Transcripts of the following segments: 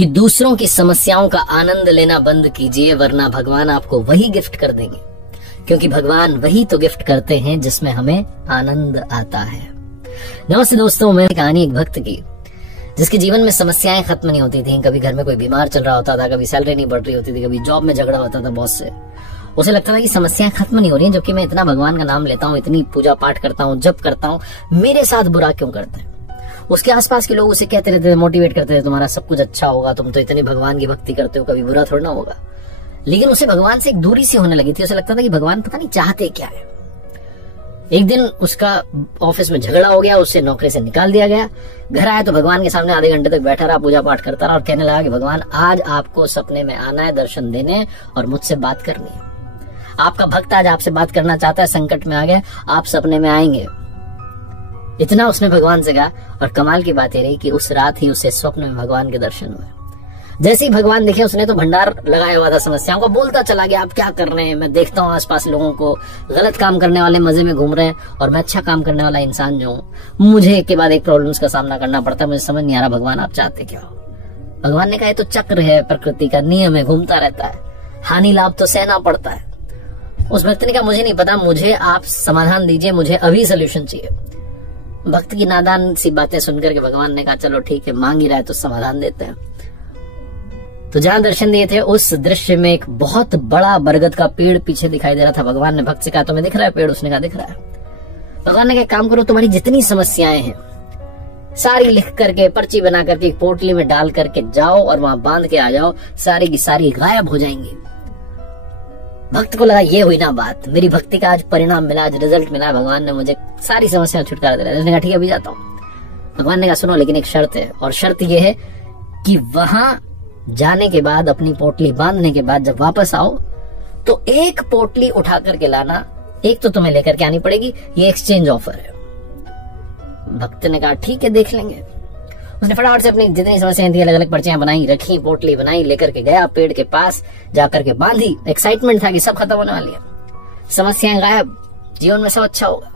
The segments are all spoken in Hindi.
कि दूसरों की समस्याओं का आनंद लेना बंद कीजिए, वरना भगवान आपको वही गिफ्ट कर देंगे, क्योंकि भगवान वही तो गिफ्ट करते हैं जिसमें हमें आनंद आता है। नमस्ते दोस्तों, मैं कहानी एक भक्त की जिसके जीवन में समस्याएं खत्म नहीं होती थी। कभी घर में कोई बीमार चल रहा होता था, कभी सैलरी नहीं बढ़ रही होती थी, कभी जॉब में झगड़ा होता था बॉस से। उसे लगता था कि समस्याएं खत्म नहीं हो रही हैं, जबकि मैं इतना भगवान का नाम लेता हूँ, इतनी पूजा पाठ करता हूँ, जप करता हूँ, मेरे साथ बुरा क्यों करते हैं। उसके आसपास के लोग उसे कहते रहते थे, मोटिवेट करते थे, तुम्हारा सब कुछ अच्छा होगा, तुम तो इतनी भगवान की भक्ति करते हो, कभी बुरा थोड़ा ना होगा। लेकिन उसे भगवान से एक दूरी सी होने लगी थी। उसे लगता था कि भगवान पता नहीं चाहते क्या है। एक दिन उसका ऑफिस में झगड़ा हो गया, उससे नौकरी से निकाल दिया गया। घर आया तो भगवान के सामने आधे घंटे तक बैठा रहा, पूजा पाठ करता रहा और कहने लगा कि भगवान आज आपको सपने में आना है, दर्शन देने और मुझसे बात करनी है। आपका भक्त आज आपसे बात करना चाहता है, संकट में आ गया, आप सपने में आएंगे। इतना उसने भगवान से कहा। और कमाल की बात यह रही कि उस रात ही उसे स्वप्न में भगवान के दर्शन हुए। जैसे ही भगवान दिखे, उसने तो भंडार लगाया हुआ था समस्याओं का, बोलता चला गया, आप क्या कर रहे हैं, मैं देखता हूँ आसपास लोगों को, गलत काम करने वाले मजे में घूम रहे हैं और मैं अच्छा काम करने वाला इंसान जो हूँ, मुझे एक के बाद एक प्रॉब्लम्स का सामना करना पड़ता है। मुझे समझ नहीं आ रहा भगवान आप चाहते क्या हो। भगवान ने कहा, ये तो चक्र है, प्रकृति का नियम है, घूमता रहता है, हानि लाभ तो सहना पड़ता है। उस भक्त ने कहा, मुझे नहीं पता, मुझे आप समाधान दीजिए, मुझे अभी सोल्यूशन चाहिए। भक्त की नादान सी बातें सुनकर के भगवान ने कहा, चलो ठीक है, मांग ही रहा है तो समाधान देते हैं। तो जहां दर्शन दिए थे उस दृश्य में एक बहुत बड़ा बरगद का पेड़ पीछे दिखाई दे रहा था। भगवान ने भक्त से कहा, तुम्हें दिख रहा है पेड़? उसने कहा, दिख रहा है। भगवान ने कहा, काम करो, तुम्हारी जितनी समस्याएं हैं सारी लिख करके, पर्ची बना करके एक पोटली में डाल करके जाओ और वहां बांध के आ जाओ, सारी की सारी गायब हो जाएंगी। भक्त को लगा ये हुई ना बात, मेरी भक्ति का आज परिणाम मिला, आज रिजल्ट मिला, भगवान ने मुझे सारी समस्याओं छुटकारा दिलाया। उसने कहा, ठीक है अभी जाता हूँ। भगवान ने कहा, सुनो लेकिन एक शर्त है, और शर्त यह है कि वहां जाने के बाद, अपनी पोटली बांधने के बाद जब वापस आओ तो एक पोटली उठा करके लाना, एक तो तुम्हें लेकर के आनी पड़ेगी, ये एक्सचेंज ऑफर है। भक्त ने कहा, ठीक है देख लेंगे। उसने फटाफट से अपनी जितनी समस्याएं थी अलग अलग पर्चियां बनाई, रखी, पोटली बनाई, लेकर के गया पेड़ के पास, जाकर के बांधी। एक्साइटमेंट था कि सब खत्म होने वाली है, समस्याएं गायब, जीवन में सब अच्छा होगा।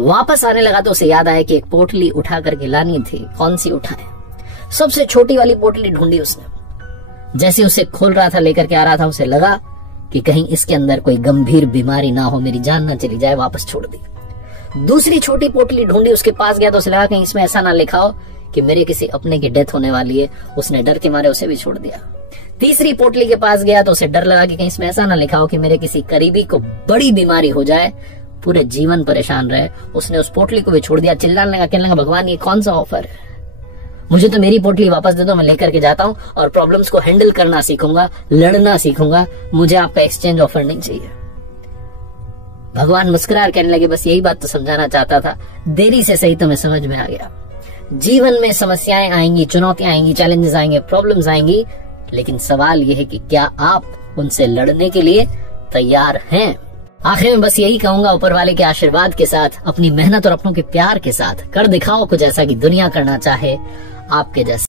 वापस आने लगा तो उसे याद आया कि एक पोटली उठा करके लानी थी। कौन सी उठाए? सबसे छोटी वाली पोटली ढूंढी उसने। जैसे उसे खोल रहा था, लेकर के आ रहा था, उसे लगा कि कहीं इसके अंदर कोई गंभीर बीमारी ना हो, मेरी जान ना चली जाए, वापस छोड़ दी। दूसरी छोटी पोटली ढूंढी, उसके पास गया तो उसे लगा कहीं इसमें ऐसा ना लिखा हो कि मेरे किसी अपने की डेथ होने वाली है। उसने डर के मारे उसे भी छोड़ दिया। तीसरी पोटली के पास गया तो उसे डर लगा कि कहीं इसमें ऐसा ना लिखा हो कि मेरे किसी करीबी को बड़ी बीमारी हो जाए, पूरे जीवन परेशान रहे। उसने उस पोटली को भी छोड़ दिया। चिल्लाने लगा, कहने लगा, भगवान ये कौन सा ऑफर है, मुझे तो मेरी पोटली वापस दे दो, मैं लेकर के जाता हूँ और प्रॉब्लम्स को हैंडल करना सीखूंगा, लड़ना सीखूंगा, मुझे आपका एक्सचेंज ऑफर नहीं चाहिए। भगवान मुस्कुराकर कहने लगे, बस यही बात तो समझाना चाहता था, देरी से सही तुम्हें समझ में आ गया। जीवन में समस्याएं आएंगी, चुनौतियां आएंगी, चैलेंजेस आएंगे, प्रॉब्लम्स आएंगी, लेकिन सवाल यह है कि क्या आप उनसे लड़ने के लिए तैयार हैं। आखिर में बस यही कहूंगा, ऊपर वाले के आशीर्वाद के साथ, अपनी मेहनत और अपनों के प्यार के साथ कर दिखाओ कुछ ऐसा कि दुनिया करना चाहे आपके जैसा।